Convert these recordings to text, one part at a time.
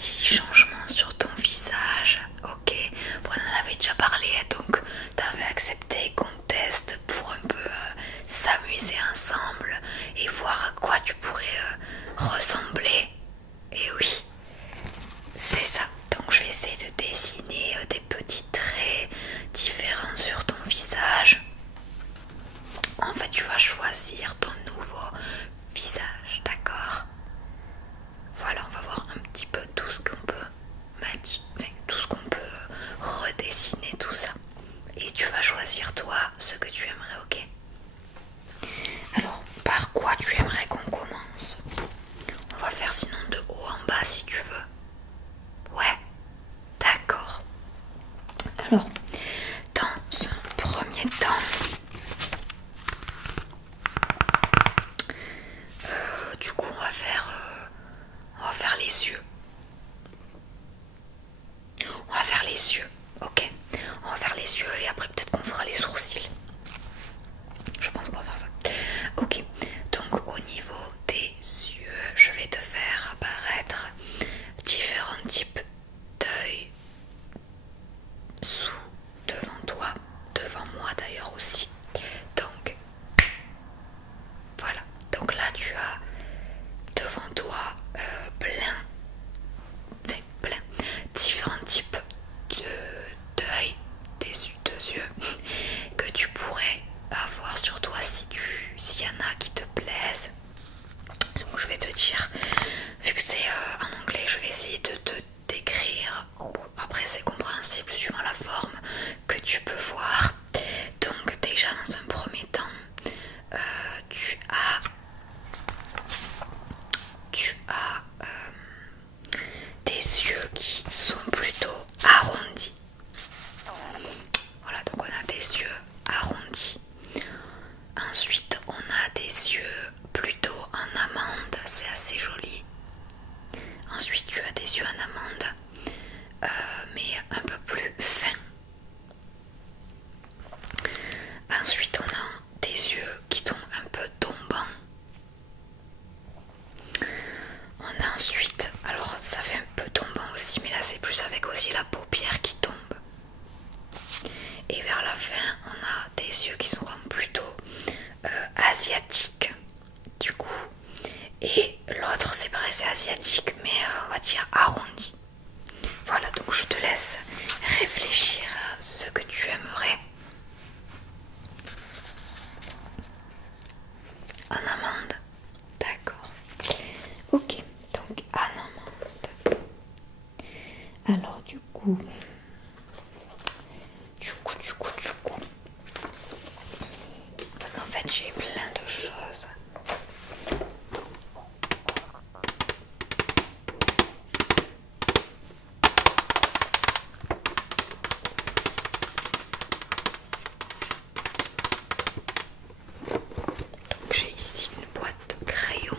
petits changements sur ton visage, ok? Bon, on en avait déjà parlé, donc t'avais accepté qu'on teste pour un peu s'amuser ensemble et voir à quoi tu pourrais ressembler. Et oui, c'est ça. Donc je vais essayer de dessiner des petits traits différents sur ton visage. En fait, tu vas choisir ton nouveau visage, d'accord? Voilà, on va voir un petit peu tout ce qu'on peut mettre, enfin, tout ce qu'on peut redessiner, tout ça. Et tu vas choisir toi ce que tu aimerais, ok? Alors, par quoi tu aimerais qu'on commence? On va faire sinon de haut en bas si tu veux. Ouais, d'accord. Alors, dans un premier temps, du coup on va faire les yeux. On va faire les yeux, ok? On va faire les yeux et après peut-être qu'on fera les sourcils. Je pense qu'on va faire ça. Ok, donc au niveau des yeux, je vais te faire apparaître différents types d'œils sous, devant toi, devant moi d'ailleurs aussi. Donc, voilà. Donc là tu as devant toi plein, différents types d'œils, deux yeux que tu pourrais avoir sur toi s'il y en a qui te plaisent. Donc je vais te dire, vu que c'est en anglais, je vais essayer de te décrire. Après c'est compréhensible suivant la forme que tu peux voir. Donc déjà dans un premier temps, tu as des yeux qui sont plutôt arrondis. Voilà, donc on a des yeux arrondis. Ensuite, on a des yeux plutôt en amande, c'est assez joli. Ensuite, tu as des yeux en amande, mais un peu plus fins. Ensuite, on a des yeux qui tombent un peu tombants. On a ensuite, alors ça fait un peu tombant aussi, mais là c'est plus avec aussi la paupière qui tombe. Et vers la fin, on a des yeux qui seront plutôt asiatiques, du coup. Et l'autre, c'est pareil, c'est asiatique, mais on va dire arrondi. Voilà, donc je te laisse réfléchir à ce que tu aimerais. En amande, d'accord. Ok, donc en amande. Alors du coup, parce qu'en fait j'ai plein de choses. Donc j'ai ici une boîte de crayons.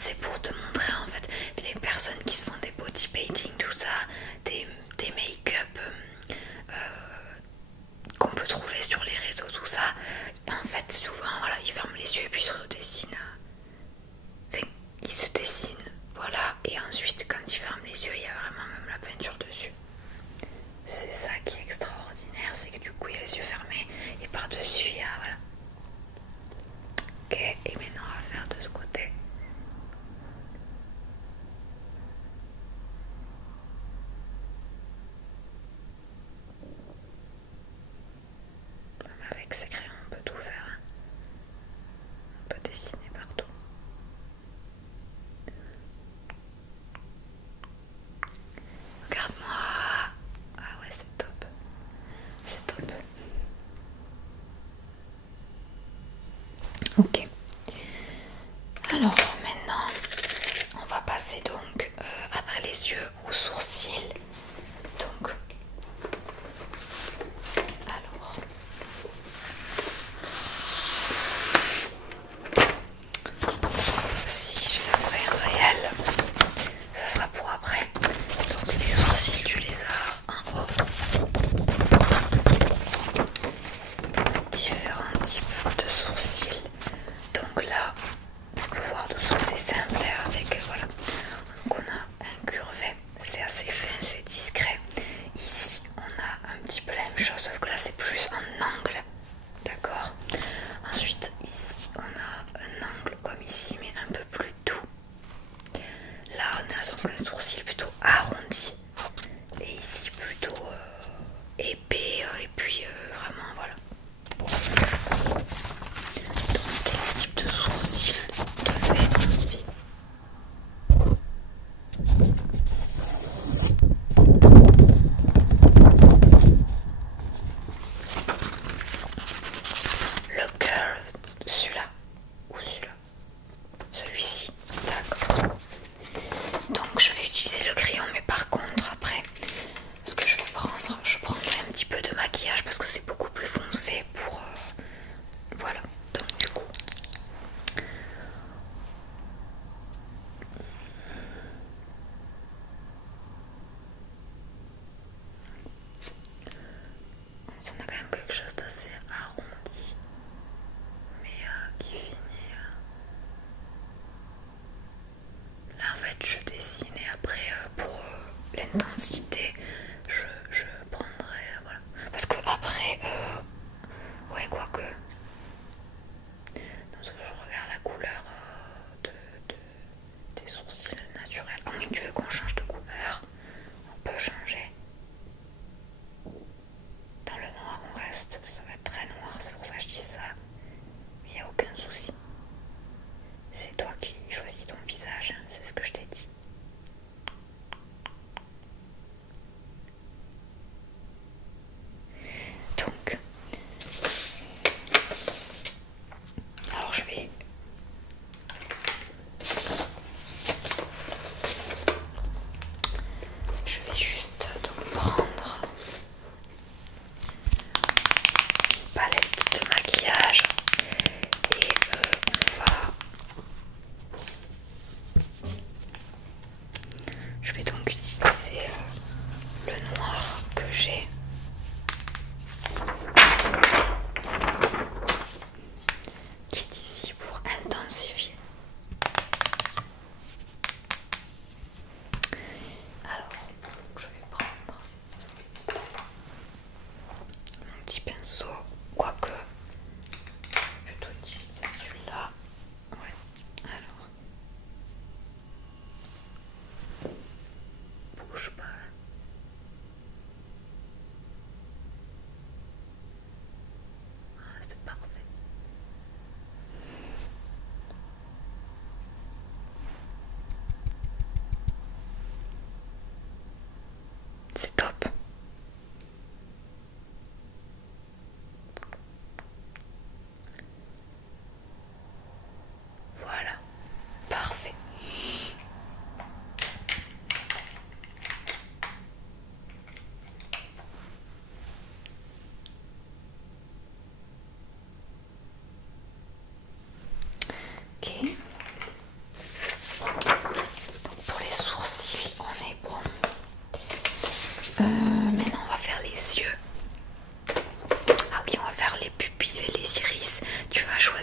c'est pour te montrer en fait les personnes qui se font des body painting, tout ça, des make-up qu'on peut trouver sur les réseaux, tout ça. En fait, souvent, voilà, ils ferment les yeux et puis ils se redessinent. Enfin, ils se dessinent, voilà, et ensuite, quand ils ferment les yeux, il y a vraiment même la peinture dessus. C'est ça qui est extraordinaire, c'est que du coup, il y a les yeux fermés et par-dessus, il y a, voilà. Ok, et maintenant, on va faire de ce côté. Même avec ces crayons, on peut tout faire. Hein. On peut dessiner partout. Regarde-moi. Ah ouais, c'est top. C'est top. Ok. Alors maintenant, on va passer donc après les yeux aux sourcils. Donc, alors, si j'ai la feuille réelle, ça sera pour après. Donc les sourcils, tu les as en haut. Différents types de sourcils.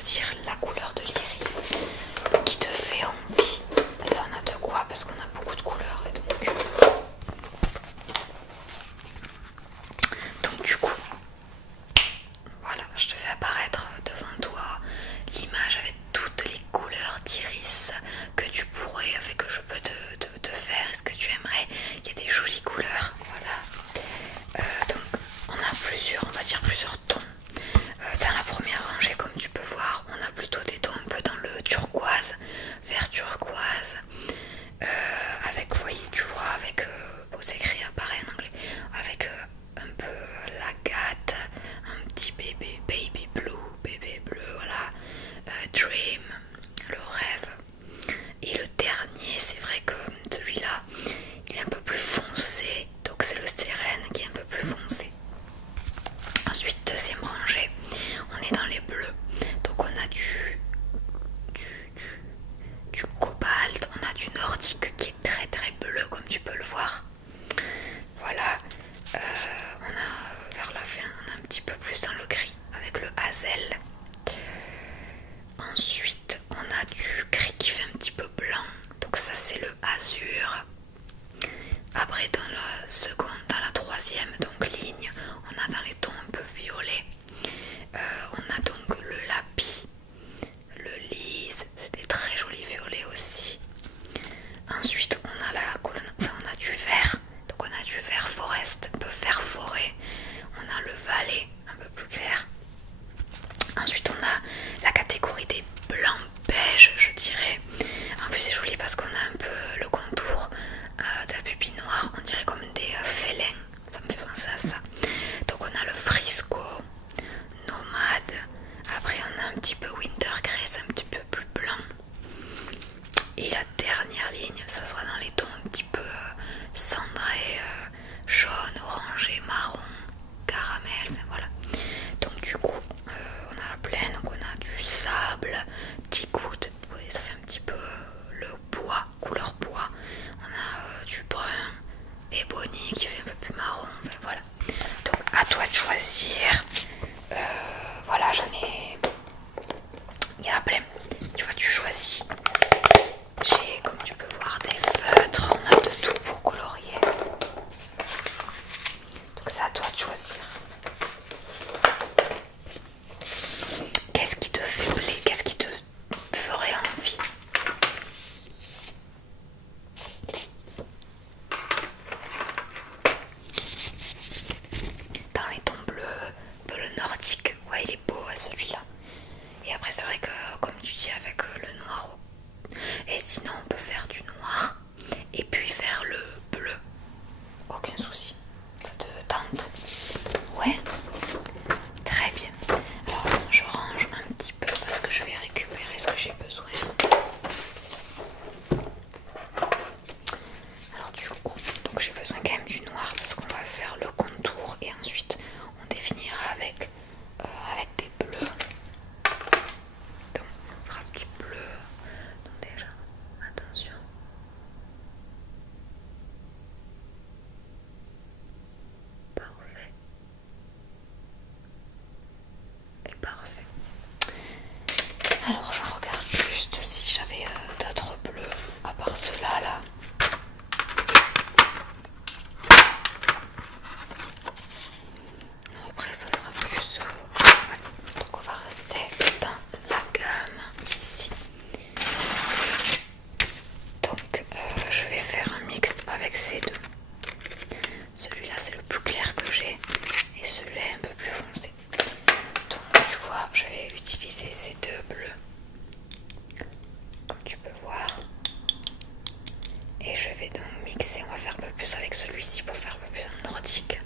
choisir la couleur de l'iris qui te fait envie. Et là on a de quoi parce qu'on a beaucoup de couleurs et donc du coup voilà, je te fais apparaître devant toi l'image avec toutes les couleurs d'iris que tu pourrais, avec que je peux te faire. Est-ce que tu aimerais? Il y a des jolies couleurs, voilà. Donc on a plusieurs, on va dire plusieurs tons. Dans la première rangée, comme tu peux voir, on a plutôt des tons un peu dans le turquoise, vert turquoise, avec, vous voyez, tu vois, avec, c'est écrit pareil en anglais, avec un peu l'agate, un petit baby bleu, voilà, dream, le rêve. Et le dernier, c'est vrai que celui-là, il est un peu plus foncé, donc c'est le sérène qui est un peu plus foncé. Ensuite, deuxième rangée, on est dans les bleus, donc on a du cobalt, on a du nordique qui est très très bleu comme tu peux le voir. Voilà, on a vers la fin, on a un petit peu plus dans le gris avec le hazel. Ensuite, on a du gris qui fait un petit peu blanc, donc ça c'est le azur. Après, dans la seconde, dans la troisième donc ligne, on a dans les tons un peu violets. On a donc le lapis, le lys, c'est des très jolis violets aussi. Ensuite, on a la colonne, enfin on a du vert, donc on a du vert forest, un peu vert forêt. On a le vallée, un peu plus clair. Ensuite, on a la catégorie des blancs beige, je dirais. En plus, c'est joli parce qu'on a un peu le contour de la pupille noire, on dirait comme des félins. Ça me fait penser à ça. Donc, on a le frisco, nomade. Après, on a un petit peu winter grey, c'est un petit peu plus blanc. Et la dernière ligne, ça sera dans les tons un petit peu cendré, jaune, orangé, marron, caramel, enfin, voilà. Donc du coup, on a la plaine, donc on a du sable, petit goutte, oui, ça fait un petit peu le bois, couleur bois. On a du brun, ébony qui fait un peu plus marron, enfin voilà. Donc à toi de choisir. Voilà, j'en ai... Il y en a plein, tu vois, tu choisis. J'ai, comme tu peux voir, des feutres, on a de tout pour colorier. Donc c'est à toi de choisir. Qu'est-ce qui te fait plaisir? Qu'est-ce qui te ferait envie? Dans les tons bleus, bleu nordique, ouais il est beau celui-là. Et après c'est vrai que comme tu dis avec le noir, et sinon on peut faire du noir et puis faire le bleu, aucun souci, ça te tente? Ouais, très bien. Alors attends, je range un petit peu parce que je vais récupérer ce que j'ai besoin. Alors du coup, donc j'ai besoin quand même du noir parce qu'on va faire le contour et ensuite on définira avec des bleus. Donc on fera un petit bleu. Donc déjà, attention. Parfait. Et parfait. Alors je regarde juste si j'avais d'autres bleus à part ceux-là là. Après ça sera plus... donc on va rester dans la gamme ici. Donc je vais faire un mixte avec ces deux. Celui-là c'est le plus clair que j'ai et celui-là est un peu plus foncé. Donc tu vois, je vais utiliser ces deux bleus comme tu peux voir. Et je vais donc mixer, on va faire un peu plus avec celui-ci pour faire un peu plus en nordique.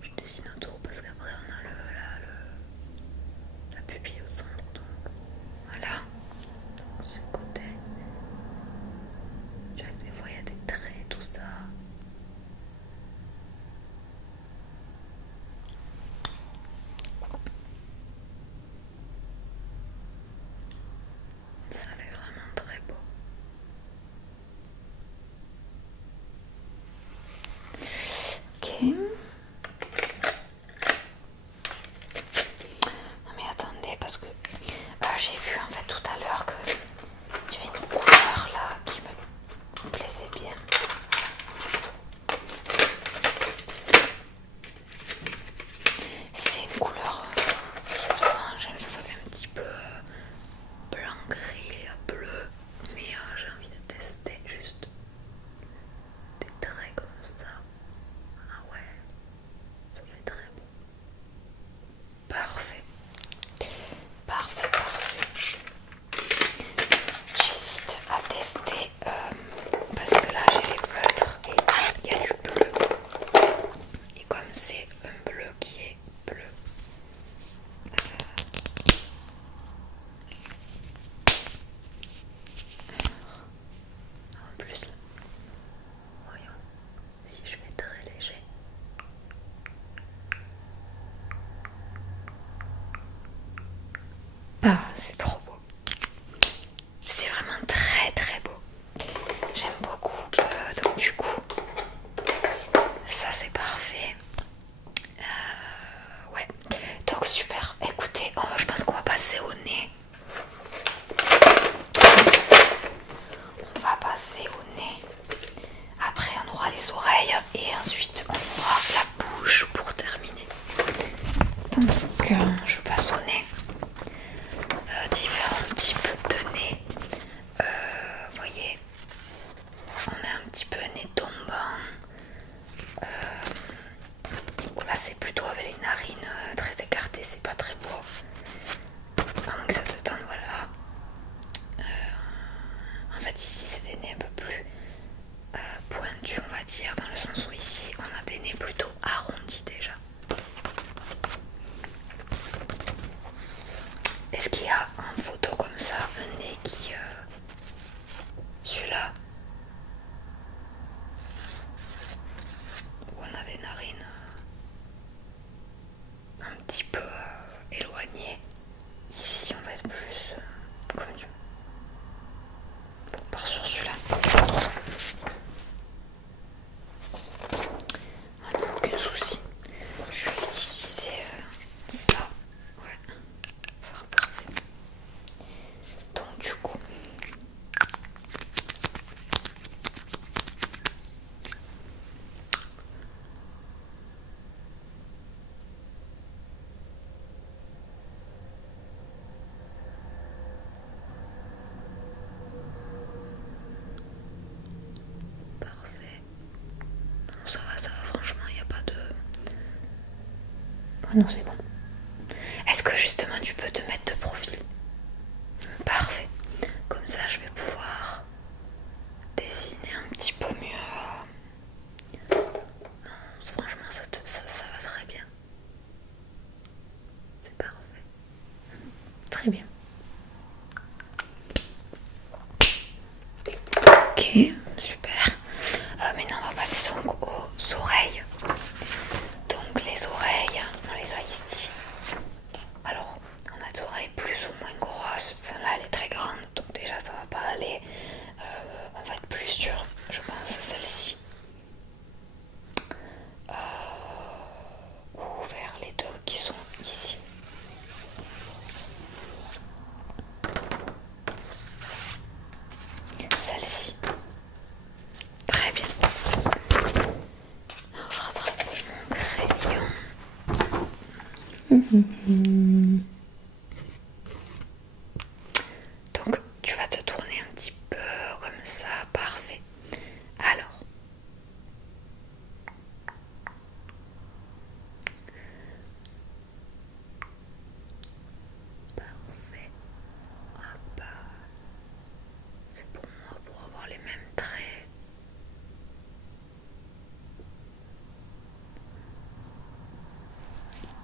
Je dessine autour parce qu'après on a la pupille au centre, donc voilà, ce côté. Tu vois que des fois il y a des traits, tout ça. Ça fait vraiment très beau. Non mais attendez, parce que j'ai vu en fait tout à l'heure que tu avais une couleur là qui me plaisait bien. C'est une couleur, justement, j'aime ça, ça fait un petit peu blanc, gris, bleu, mais j'ai envie de tester juste des traits comme ça. Ah ouais, ça fait très beau. Parfait. Parfait, parfait. J'hésite à tester parce que là j'ai les feutres et il y a du bleu. Et comme c'est un bleu qui est bleu, en plus, voyons si je fais très léger. Bah, c'est trop beau. C'est vraiment très très beau. J'aime beaucoup. Donc du coup, ça c'est parfait. Ouais. Donc super. Écoutez, je pense qu'on va passer au nez. On va passer au nez. Après, on aura les oreilles et ensuite on aura la bouche pour terminer. Donc, je passe au nez. Différents types de nez. Vous voyez, on a un petit peu un nez tombant. Là, c'est plutôt avec les narines très écartées, c'est pas très beau. À moins que ça te tente, voilà. En fait, ici, c'est des nez un peu plus pointus, on va dire, dans le sens où ici, on a des nez plutôt arrondis déjà. Est-ce qu'il y a en photo comme ça un nez qui... celui-là, où on a des narines un petit peu éloignées. Ici, on va être plus comme du... Bon, on part sur celui-là. Ah non, aucun souci. Je vais utiliser ça. Ouais, ça sera parfait. Donc du coup... Parfait. Non, ça va, franchement, il n'y a pas de... Oh non, c'est bon. Est-ce que justement tu peux te mettre de profil? Parfait. Comme ça, je vais pouvoir dessiner un petit peu mieux. Non, franchement, ça va très bien. C'est parfait. Très bien. Ok, super. Maintenant, on va passer donc aux oreilles. Donc, les oreilles, on les a ici. Alors, on a des oreilles plus ou moins grosses. Celle-là, elle est très grande, donc déjà, ça va pas aller. On va être plus sur, je pense, celle-ci. Ou vers les deux qui sont ici. Celle-ci. Très bien. Alors, je rattrape mon crayon. Donc, tu vas te tourner un petit peu comme ça. Parfait. Alors. Parfait. Hop. C'est pour moi, pour avoir les mêmes traits.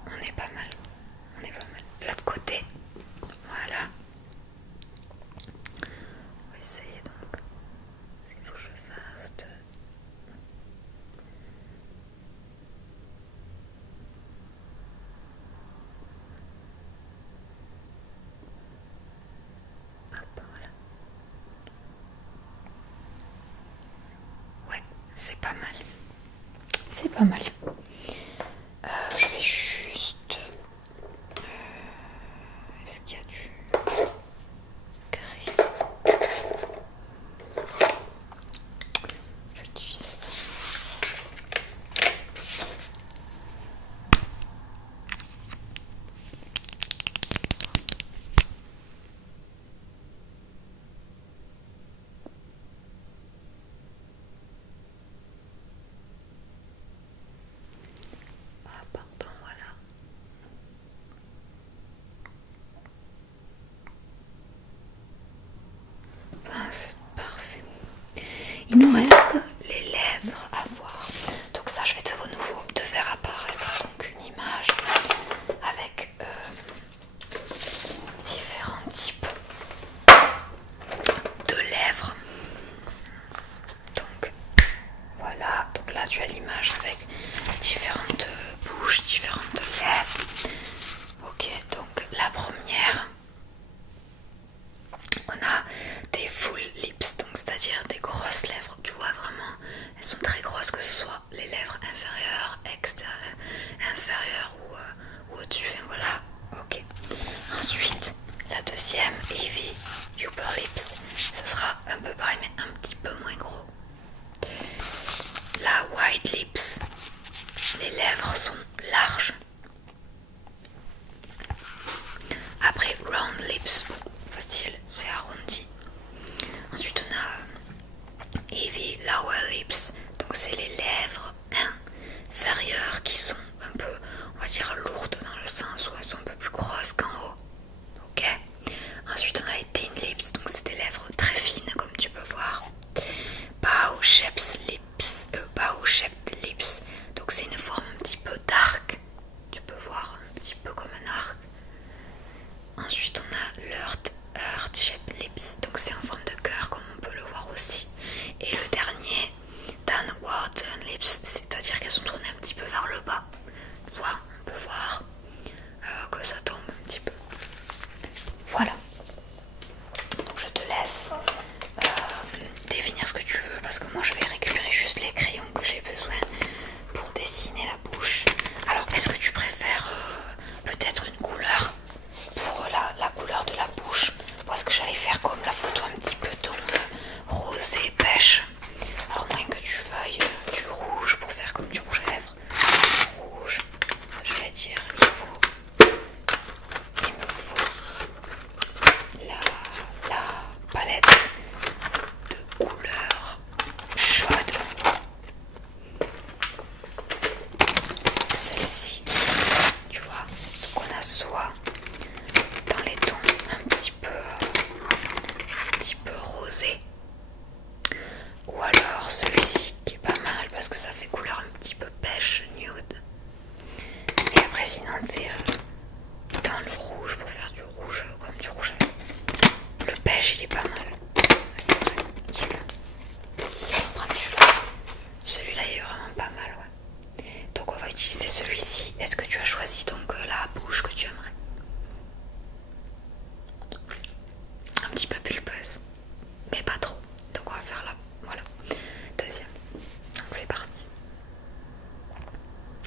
On est pas mal. On est pas mal. L'autre côté. Voilà. On va essayer donc. Il faut que je fasse de... Hop, voilà. Ouais, c'est pas mal. C'est pas mal. Il nous reste les lèvres à voir. Donc ça, je vais de nouveau te faire apparaître donc une image avec différents types de lèvres. Donc voilà, donc là tu as l'image avec différentes bouches, différentes lèvres. Ok, donc la première, on a des full lips, donc c'est-à-dire des grosses lèvres. Tu vois vraiment, elles sont très grosses, que ce soit les lèvres inférieures, inférieures ou au-dessus. Voilà, ok. Ensuite, la deuxième, Heavy Upper Lips, ça sera un peu pareil mais un petit peu moins gros. La Wide Lips, les lèvres sont larges. Après Round Lips, facile, c'est arrondi. Ensuite on a Heavy Lower Lips, donc c'est les lèvres inférieures qui sont un peu, on va dire, lourdes dans le sens où elles sont un peu plus grosses qu'en haut. Ok. Ensuite on a les Thin Lips, donc c'est des lèvres très fines comme tu peux voir. Bow Shaped Lips, donc c'est une forme un petit peu d'arc. Tu peux voir un petit peu comme un arc. Ensuite on a l'Earth Shaped Lips, donc c'est en forme de cœur comme on peut le voir aussi. Et le dernier, Downward Lips, c'est-à-dire qu'elles sont tournées un petit peu vers le bas. Tu vois, on peut voir que ça tombe un petit peu. Voilà. Donc je te laisse définir ce que tu veux, parce que moi je vais récupérer juste les crayons que j'ai besoin pour dessiner la bouche. Alors est-ce que tu préfères peut-être une couleur pour la couleur de la bouche, ou est-ce que j'allais faire comme la photo un petit peu ton rosé pêche? Alors moins que tu veuilles du rouge pour faire comme du rouge à lèvres. Rouge, je vais dire, il me faut la palette de couleurs chaudes. Celle-ci, tu vois, donc on a soit dans les tons un petit peu rosé, ou alors celui-ci qui est pas mal parce que ça fait couleur un petit peu pêche, nude. Et après sinon c'est dans le rouge pour faire du rouge comme du rouge à lèvres. Le pêche il est pas mal, c'est vrai, celui-là. On prend celui-là. Celui-là il est vraiment pas mal, ouais. Donc on va utiliser celui-ci. Est-ce que tu as choisi donc la bouche que tu aimerais? Un petit peu pulpeuse, mais pas trop. Donc on va faire là, voilà. Deuxième. Donc c'est parti.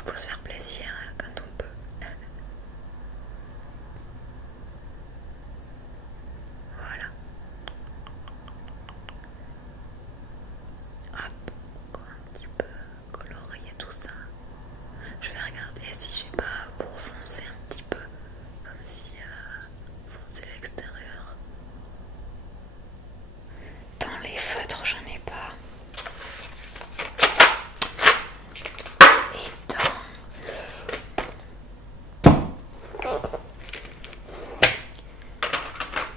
Faut se faire plaisir hein, quand on peut. Voilà. Hop, encore un petit peu colorier tout ça. Je vais regarder si j'ai pas pour foncer un petit peu, comme si foncer l'extérieur. Dans les feutres j'en ai pas. Et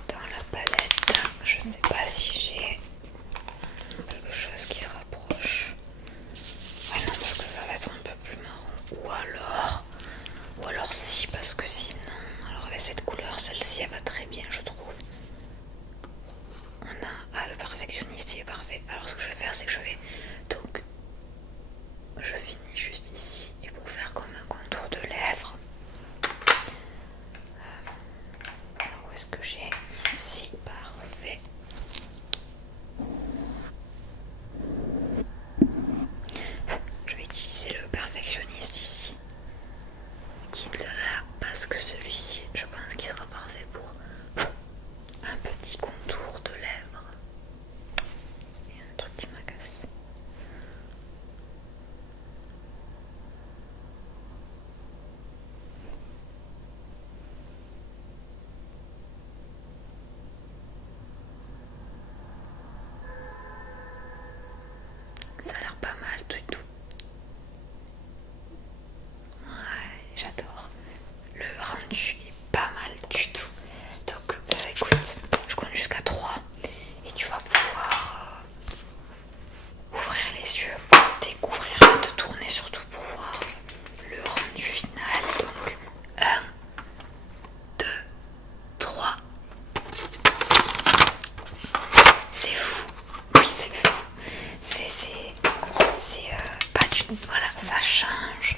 dans la palette, je sais pas si j'ai quelque chose qui se rapproche. Ah non, parce que ça va être un peu plus marron. Ou alors si, parce que sinon, alors avec cette couleur, celle-ci elle va très bien je trouve. On a, le perfectionniste il est parfait. Alors ce que je vais faire c'est que je vais, donc je finis juste ici, et pour faire comme un contour de lèvres, alors où est-ce que j'ai ici? Parfait. Je vais utiliser le perfectionniste ici, qui est là, parce que celui-ci je pense qu'il sera parfait pour un petit contour de lèvres. Il y a un truc qui m'agace. change.